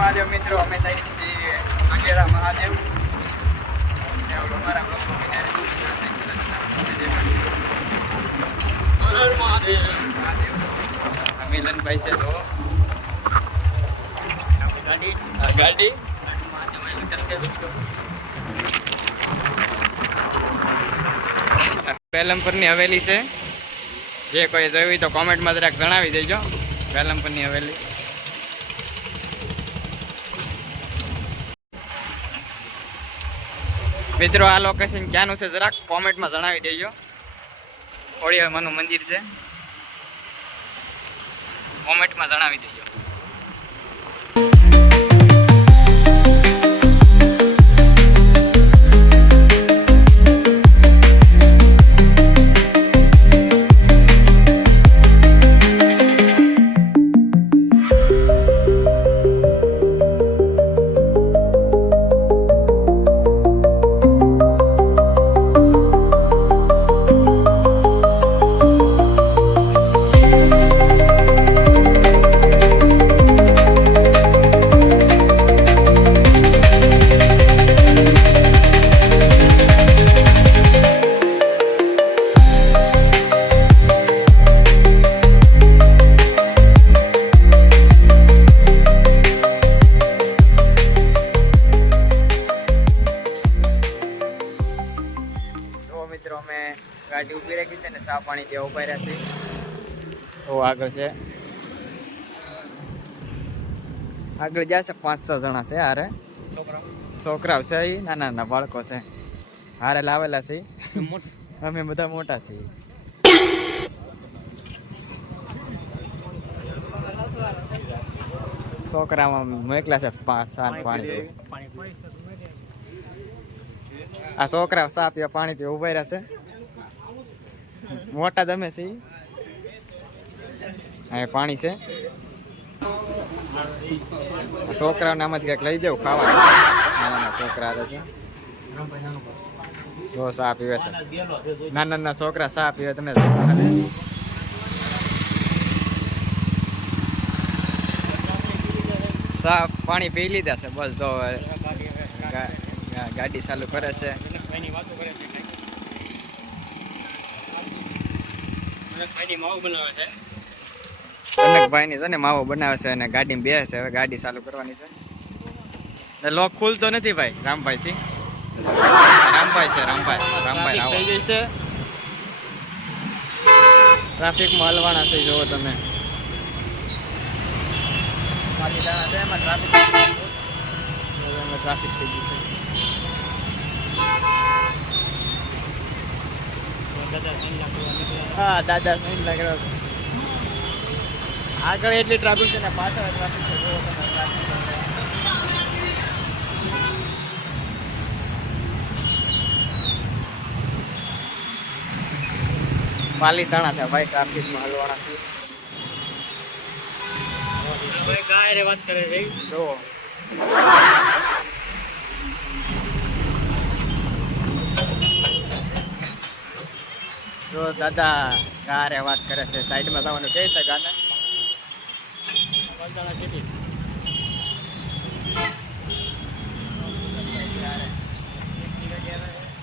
મહાદેવ મિત્રો અમે થઈ છીએ અંગેરા મહાદેવ. અમારા મિલનભાઈ છે જો ગાડી. ગાડી. પેલમપુરની હવેલી છે. જે કોઈ જોયું તો કોમેન્ટમાં જરાક જણાવી દેજો. પેલમપુરની હવેલી. મિત્રો, આ લોકેશન ક્યાંનું છે? જરાક કોમેન્ટમાં જણાવી દેજો. ઓળિયામાનું મંદિર છે. કોમેન્ટમાં જણાવી દેજો. આગળ જશે પાંચ છ જણા છે હારે. છોકરાઓ છે એ નાના નાના બાળકો છે. હારે લાવેલા છે અમે બધા મોટા છીએ. છોકરામાં મોકલા છે પાંચ સાત પાણી આ છોકરા સા પીવા પાણી પીવા ઊભા રહ્યા છે. મોટા દમે છે. આ પાણી છે. છોકરાઓને આમાંથી કંઈક લઈ જવું ખાવા. છોકરા જો સા પીવે છે. નાના નાના છોકરા સા પીવે તમે સા પાણી પી લીધા છે, બસ જો ગાડી ચાલુ કરે છે. ખાઈની માવ બનાવે છે. ને માવો બનાવે છે અને ગાડીમાં બે છે. હવે ગાડી ચાલુ કરવાની છે. લોક ખુલતો નથી ભાઈ રામભાઈ થી રામભાઈ છે રામભાઈ. રામભાઈ આવો. થઈ ગઈ છે. ટ્રાફિકમાં હલવાના થઈ જુઓ તમે. છે ટ્રાફિક થઈ ગયું છે. હા દાદા સાઈન લાગ્યો આગળ એટલી ટ્રાફિક છે ને પાછળ ટ્રાફિક છે. જો તમે ટ્રાફિક પાલીતાણા છે ભાઈ ટ્રાફિકમાં હલવાના છે વાત કરે છે. જો જો દાદા કારે વાત કરે છે. સાઈડમાં જવાનું કહે છે ગાને. વલસાડા સિટી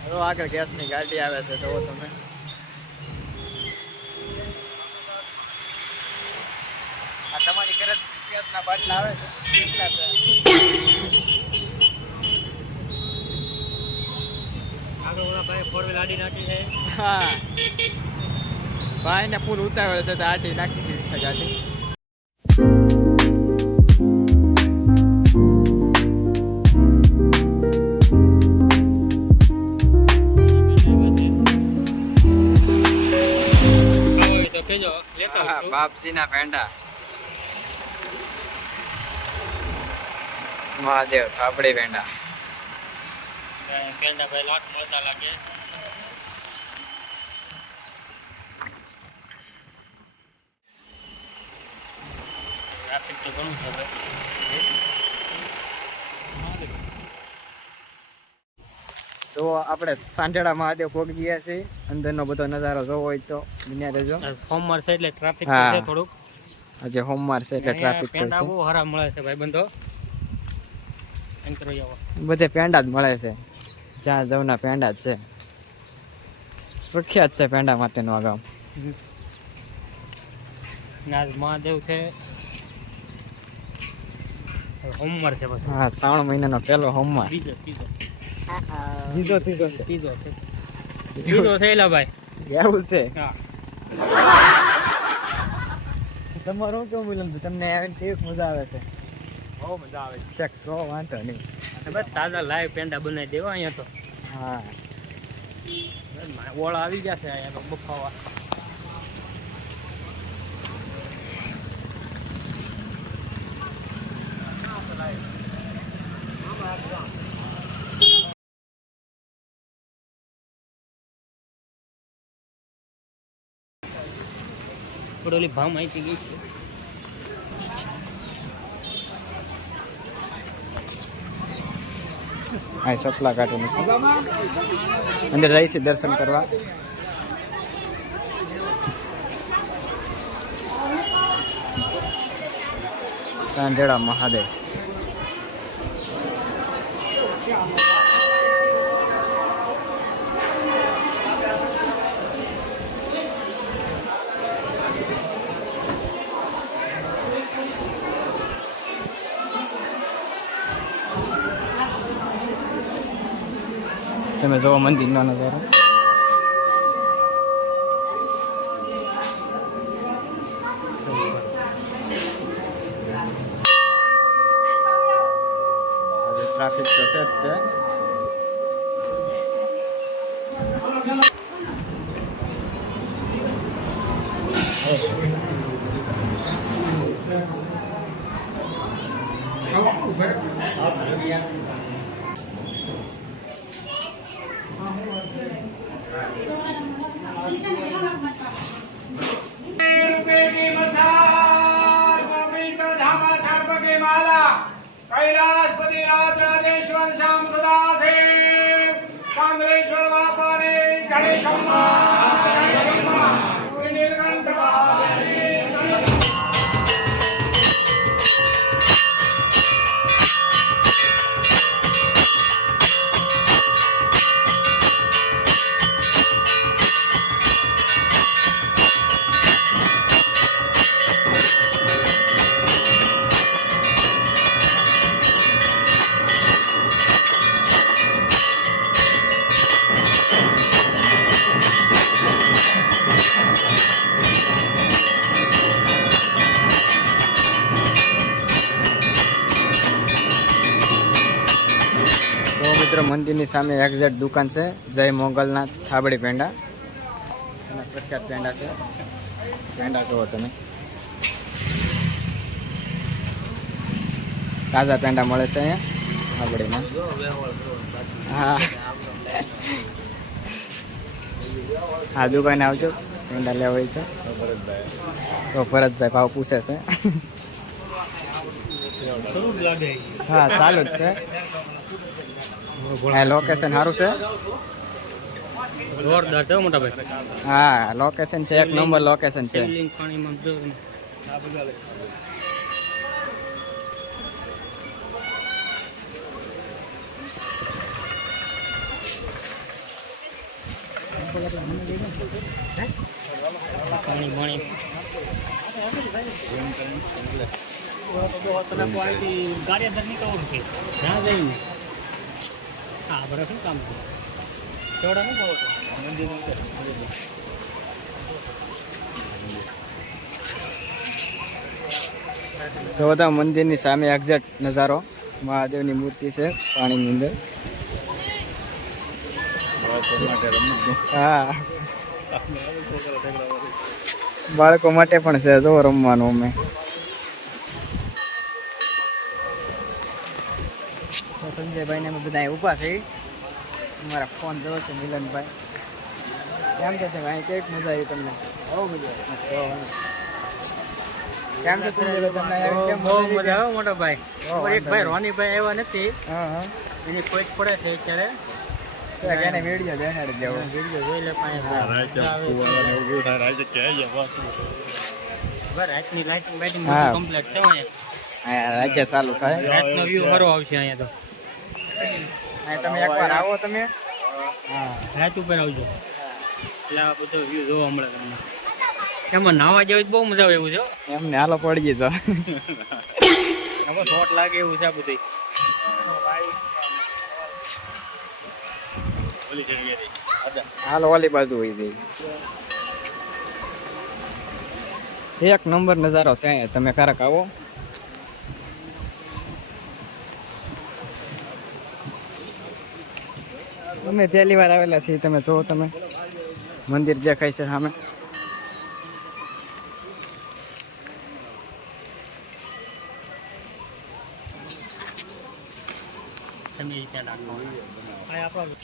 જો આગળ ગેસની ગાડી આવે છે તો તમે. આ તમારી ઘરે ગેસના બાટલા આવે છે કેટલા છે? ભાઈ ફોર વ્હીલ આડી નાખી છે. હા. ભાઈ ને ફૂલ ઉતાર્યો છે તો આટી નાખી દીધી છે ગાડી. બાપજીના પેંડા મહાદેવ થાપડી પેંડા અ, પેંડા ભાઈ લાખ મળતા લાગે ટ્રાફિક તો ઘણું છે ભાઈ જો આપણે સાંઢેડા મહાદેવ પહોંચી ગયા છે અંદરનો બધો નજારો જોવો હોય તો દુનિયા રહેજો. સોમવાર છે એટલે ટ્રાફિક. છે થોડુંક. આજે સોમવાર છે એટલે ટ્રાફિક છે. બહુ હરા મળે છે ભાઈ બંધો બધે પેંડા જ મળે છે. જ્યાં જવના પેંડા જ છે. પ્રખ્યાત છે પેંડા માટેનું આ ગામ. ના મહાદેવ છે. હોમવાર છે પછી. હા શ્રાવણ મહિનાનો પહેલો હોમવાર બીજો ત્રીજો. ત્રીજો. ત્રીજો ત્રીજો છે થયેલા ભાઈ એવું છે તમારું કેવું બોલું તમને કેવી મજા આવે છે? બહુ મજા આવે છે. ચેક કરો વાંધો નહીં. બસ તાજા લાઈવ પેંડા બનાવી દેવા અહીંયા તો. હા. ઓળ આવી ગયા છે અહીંયા બફાવા. ઓલી ભાવ માહિતી ગઈ છે. આ સપલા કાઢી નથી અંદર જાય છે દર્શન કરવા. સાંજેડા મહાદેવ. તમે જોવો મંદિરનો નજારો ટ્રાફિક તો છે જ તે Gracias. સામે એક્ઝેક્ટ દુકાન છે, જય મોગલના થાબડી પેંડા. એના પ્રખ્યાત પેંડા છે. પેંડા જુઓ તમે. તાજા પેંડા મળે છે અહીંયા, થાબડીમાં. હા. હા, દુકાને આવજો. પેંડા લેવા હોય તો ભરતભાઈ ભાવ પૂછે છે. હા, ચાલુ જ છે. હા લોકેશન સારું છે? જોરદાર છે હો મોટા ભાઈ. હા લોકેશન છે એક નંબર લોકેશન છે. શિવલિંગ પાણીમાં જો પાણી પાણી. ગાડી અંદર નીકળવું છે ના. જઈને હા શું કામ છે? કેવડા શું ભાવ હતો તો બધા મંદિરની સામે એક્ઝેક્ટ નજારો. મહાદેવની મૂર્તિ છે પાણીની અંદર. હા. બાળકો માટે પણ છે જો રમવાનું અમે. તો સંજયભાઈ ને અમે બધા ઊભા થઈ મારા ફોન જોયો છે મિલનભાઈ. કેમ કે છે ભાઈ કેવી મજા આવી તમને? બહુ મજા આવી. કેમ છે સંજયભાઈ તમને આવી કેમ બહુ મજા મજા આવે મોટા ભાઈ. એક ભાઈ રોનીભાઈ આવ્યા નથી. હા હા. એની કોઈક પડે છે અત્યારે. એને વીડિયો દેખાડી દેવો. વીડિયો જોઈ લે પાસે રાતની લાઇટિંગ બાઇટિંગ હા. કમ્પ્લીટ છે અહીંયા. રાજ્ય ચાલુ થાય. રાતનો વ્યૂ સારો આવશે અહીંયા તો. અહીં તમે એકવાર આવો તમે. હા રાત ઉપર આવજો. એટલે આ બધો વ્યૂ જોવો હમણાં તમને. એમાં નાવા જેવું જ બહુ મજા આવે એવું છે એમને હાલો પડી ગઈ તો. એમાં શોટ લાગે એવું છે આ બધું. હાલો ઓલી બાજુ હોય જઈ એક નંબર નજારો છે તમે કારક આવો? અમે પહેલી વાર આવેલા છીએ તમે જો તમે. મંદિર દેખાય છે સામે. તમે ઈ ત્યાં લાગો આ આપણો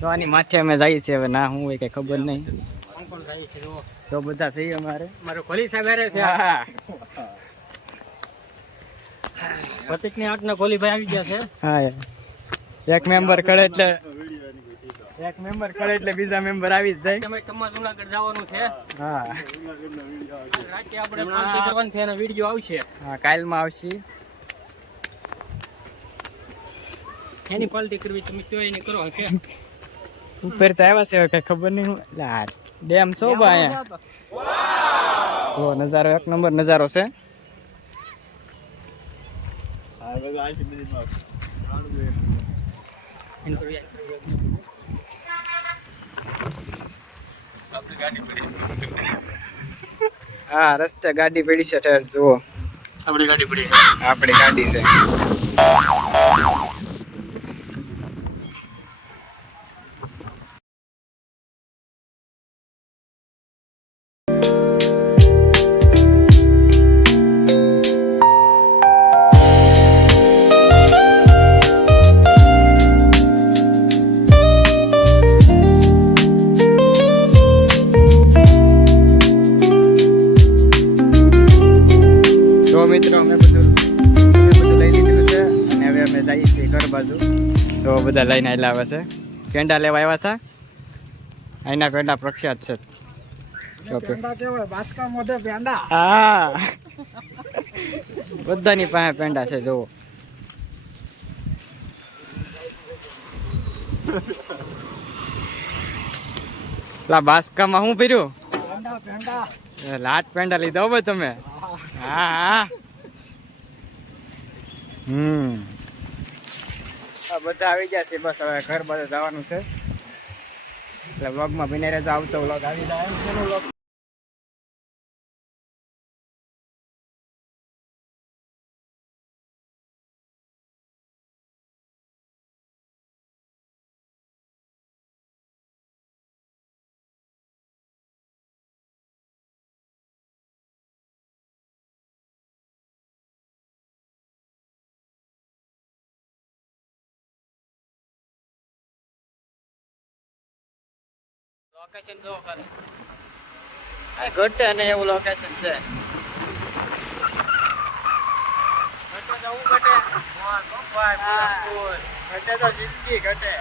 તો આની માથે અમે જઈએ છીએ હવે ના શું હોય કઈ ખબર નહીં. કોણ કોણ થાય છે જો તો બધા છીએ અમારે. મારો કોલી સાહેબ હારે છે. હા. પતિકની આંખ ના ખોલી ભાઈ આવી ગયા છે. હા એક મેમ્બર કરે એટલે એક મેમ્બર કરે એટલે બીજા મેમ્બર આવી જ જાય. તમે તમારે જુનાગઢ જવાનું છે. હા. રાતે આપણે પાર્ટી કરવાની છે એનો વીડિયો આવશે. હા કાલમાં આવશે. એની પાલટી કરવી તમે તો એની કરો કે ઉપર તો આવ્યા છે કઈ ખબર નહીં આ ડેમ છો ભાઈ જો નજારો એક નંબર નજારો છે. હા રસ્તે ગાડી પડી છે ઠેર જુઓ. આપણી ગાડી પડી આપણી ગાડી છે. બધા લઈને આવેલા આવે છે. પેંડા લેવા આવ્યા હતા. અહીંના પેંડા પ્રખ્યાત છે. હા. બધાની પાસે પેંડા છે જુઓ. પેલા બાસ્કામાં શું પીર્યું લાટ પેંડા લીધા હો તમે. હા હા. હમ. આ બધા આવી ગયા છે. બસ હવે ઘર બધા જવાનું છે. એટલે વ્લોગમાં બિને રહેજો. આવતો વ્લોગ આવી જાય લોકેશન જો ખાલી. આ ઘટ અને એવું લોકેશન છે. ઘટે તો હું ઘટે. હા. ઘટે તો જિંદગી ઘટે.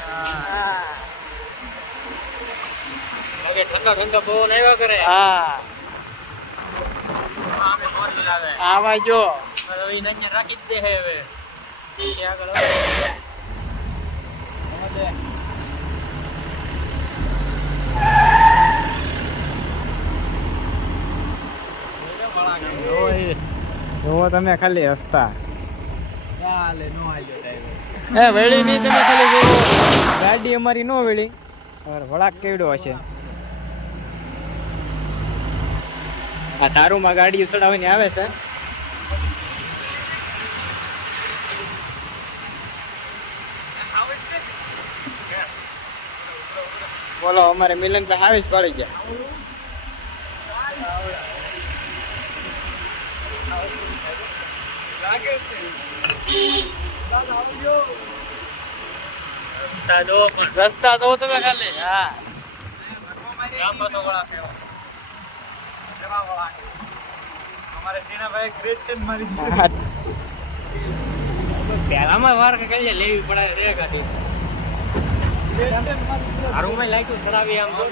લાગે ઠંડા ઠંડા પવન આવ્યા કરે હા. આમે ફોર વ્હીલ આવે જો હવે રાખી જ દે હવે. આગળ આવે. ઓય. જુઓ તમે ખાલી હસતા. એ વેળી નહીં તમે ખાલી જુઓ ગાડી અમારી નો વેળી. વળાક કેવડો હશે? આ તારુમાં ગાડી ઉસડાવીને આવે છે. બોલો અમારે મિલન ભાઈ જ પાડી ગયા. રસ્તા જો પણ. રસ્તા જો તમે ખાલી હા. તો વાર કઈ લેવી પડે રે ગાડી. હારું મેં લાગ્યું ચડાવી આમ તો.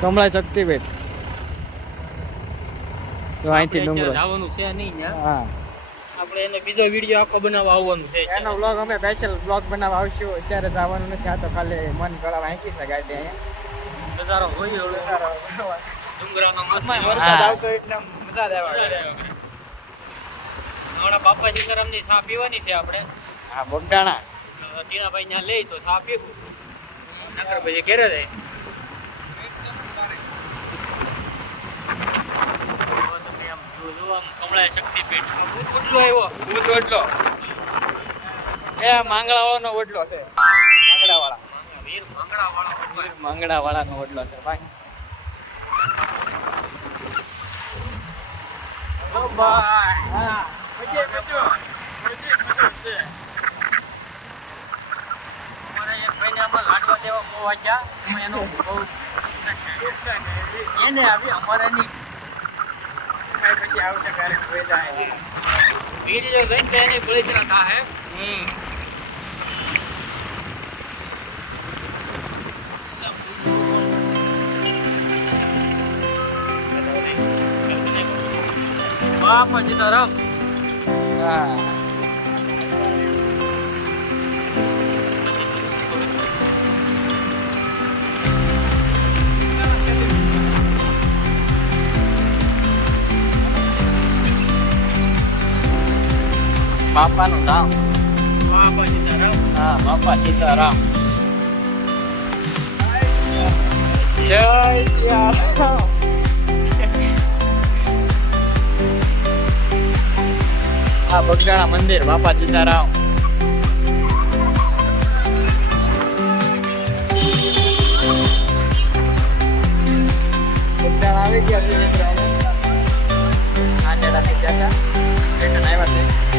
કમળા શક્તિપીઠ તો અહીંથી ડુંગરો. જવાનું છે નહીં હા. આપણે એને બીજો વીડિયો આખો બનાવવા આવવાનું છે એનો બ્લોગ અમે સ્પેશિયલ બ્લોગ બનાવવા આવશું. અત્યારે જવાનું નથી આ તો ખાલી મન ગળા હાંકી શકાય ગાડી અહીંયા. નજારો હોય ડુંગરાનો મસ્ત વરસાદ આવતો એટલે મજા જ આવે. હમણાં બાપા સીતારામની સા પીવાની છે આપણે. હા બગડાણા ટીણાભાઈ ત્યાં લઈ તો ચા પીવું. નકર પછી ઘેરે જાય. ઓટલો છે. મંગળા વાળા વાળાનો ઓટલો છે ભાઈ. ભાઈ પછી પછી અમારા એક ભાઈને આમાં લાડવા દેવા બહુ વાગ્યા. એમાં એનો બહુ એને આવી અમારે નહીં પછી આવશે ઘરે જોઈ જાય વીડિયો જોઈને તો એની બળતરા થાય હમ. બાપા સીતારામ હા. બાપાનું નામ બાપા સીતારામ હા બાપા સીતારામ જય સિયારામ આ બગદાણા મંદિર બાપા સીતારામ બગદાણા આવી ગયા છે મિત્ર આંજડાની જતા રિટર્ન આવ્યા છે